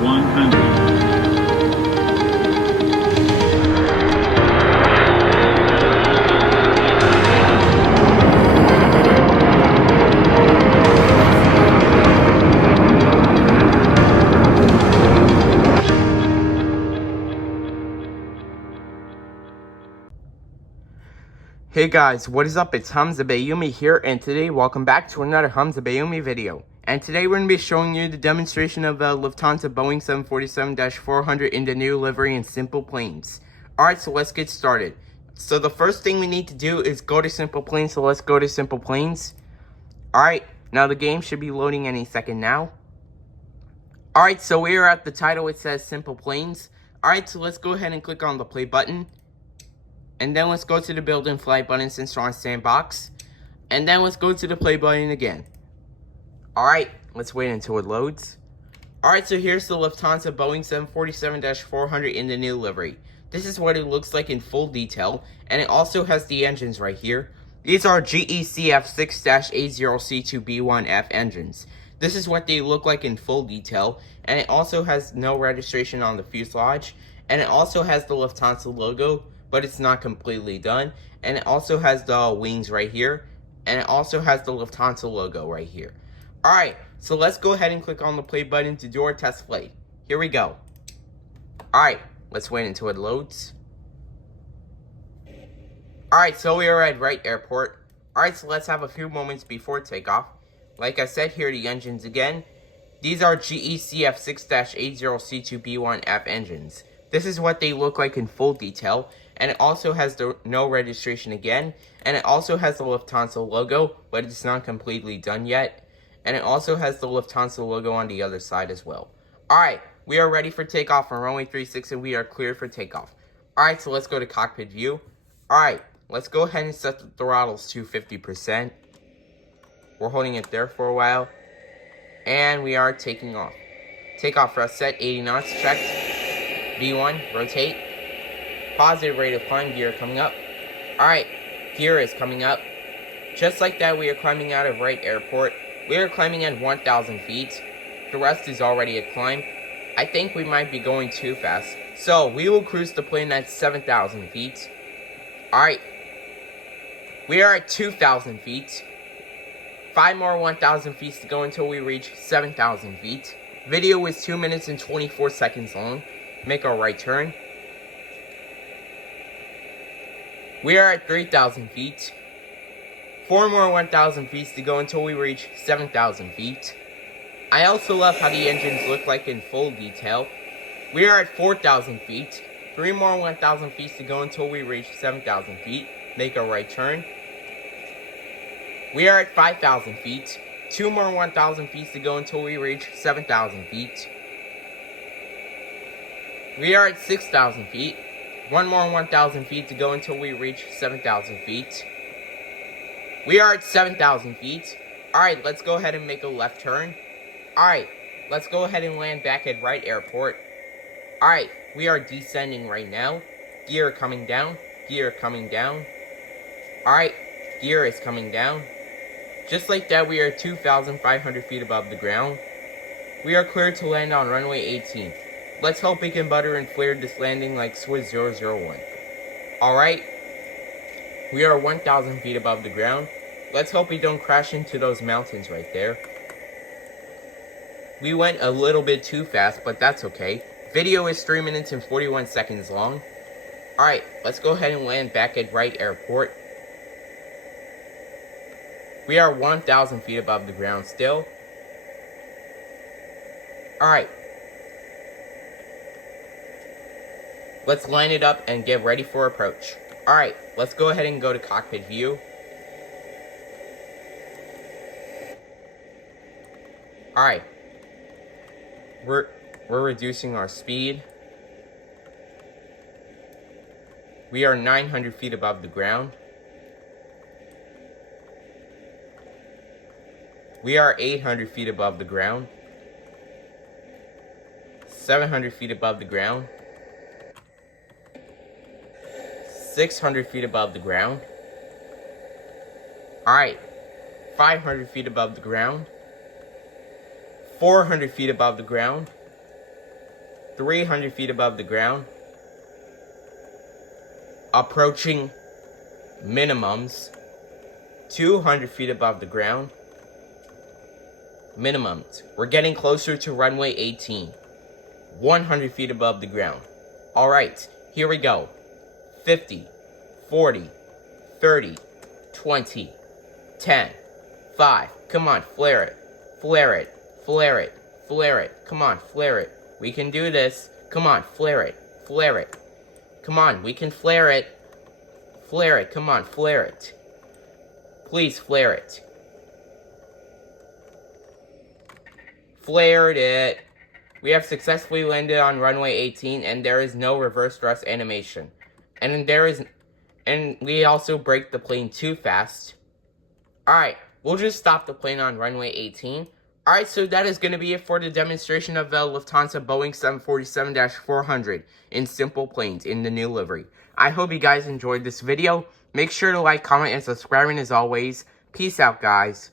100. Hey guys, what is up? It's Hamza Bayumi here, and today welcome back to another Hamza Bayumi video. And today we're going to be showing you the demonstration of the Lufthansa Boeing 747-400 in the new livery in SimplePlanes. Alright, so let's get started. So the first thing we need to do is go to SimplePlanes, so let's go to SimplePlanes. Alright, now the game should be loading any second now. Alright, so we are at the title, it says SimplePlanes. Alright, so let's go ahead and click on the play button. And then let's go to the build and fly button since we're on sandbox. And then let's go to the play button again. Alright, let's wait until it loads. Alright, so here's the Lufthansa Boeing 747-400 in the new livery. This is what it looks like in full detail, and it also has the engines right here. These are GECF6-80C2B1F engines. This is what they look like in full detail, and it also has no registration on the fuselage, and it also has the Lufthansa logo, but it's not completely done, and it also has the wings right here, and it also has the Lufthansa logo right here. Alright, so let's go ahead and click on the play button to do our test flight. Here we go. Alright, let's wait until it loads. Alright, so we are at Wright Airport. Alright, so let's have a few moments before takeoff. Like I said, here are the engines again. These are GECF6-80C2B1F engines. This is what they look like in full detail, and it also has the no registration again, and it also has the Lufthansa logo, but it's not completely done yet, and it also has the Lufthansa logo on the other side as well. Alright, we are ready for takeoff on runway 36, and we are cleared for takeoff. Alright, so let's go to cockpit view. Alright, let's go ahead and set the throttles to 50%. We're holding it there for a while, and we are taking off. Takeoff thrust set, 80 knots, checked. V1, rotate. Positive rate of climb, gear coming up. Alright, gear is coming up. Just like that, we are climbing out of Wright Airport. We are climbing at 1,000 feet. The rest is already at climb. I think we might be going too fast. So, we will cruise the plane at 7,000 feet. Alright. We are at 2,000 feet. 5 more 1,000 feet to go until we reach 7,000 feet. Video is 2 minutes and 24 seconds long. Make our right turn. We are at 3,000 feet. 4 more 1,000 feet to go until we reach 7,000 feet. I also love how the engines look like in full detail. We are at 4,000 feet. 3 more 1,000 feet to go until we reach 7,000 feet. Make our right turn. We are at 5,000 feet. 2 more 1,000 feet to go until we reach 7,000 feet. We are at 6,000 feet. 1 more 1,000 feet to go until we reach 7,000 feet. We are at 7,000 feet. Alright, let's go ahead and make a left turn. Alright, let's go ahead and land back at Wright Airport. Alright, we are descending right now. Gear coming down. Gear coming down. Alright, gear is coming down. Just like that, we are 2,500 feet above the ground. We are cleared to land on runway 18. Let's hope we can butter and flare this landing like Swiss 001. Alright. We are 1,000 feet above the ground. Let's hope we don't crash into those mountains right there. We went a little bit too fast, but that's okay. Video is 3 minutes and 41 seconds long. Alright, let's go ahead and land back at Wright Airport. We are 1,000 feet above the ground still. Alright. Let's line it up and get ready for approach. Alright, let's go ahead and go to cockpit view. Alright. We're reducing our speed. We are 900 feet above the ground. We are 800 feet above the ground. 700 feet above the ground. 600 feet above the ground. Alright, 500 feet above the ground. 400 feet above the ground. 300 feet above the ground. Approaching minimums. 200 feet above the ground. Minimums. We're getting closer to runway 18. 100 feet above the ground. Alright, here we go. 50, 40, 30, 20, 10, 5. Come on, flare it. Flare it. Flare it. Flare it. Come on, flare it. We can do this. Come on, flare it. Flare it. Come on, we can flare it. Flare it. Come on, flare it. Please flare it. Flared it. We have successfully landed on runway 18, and there is no reverse thrust animation. And we also brake the plane too fast. Alright, we'll just stop the plane on runway 18. Alright, so that is going to be it for the demonstration of the Lufthansa Boeing 747-400 in SimplePlanes in the new livery. I hope you guys enjoyed this video. Make sure to like, comment, and subscribe, and as always, peace out, guys.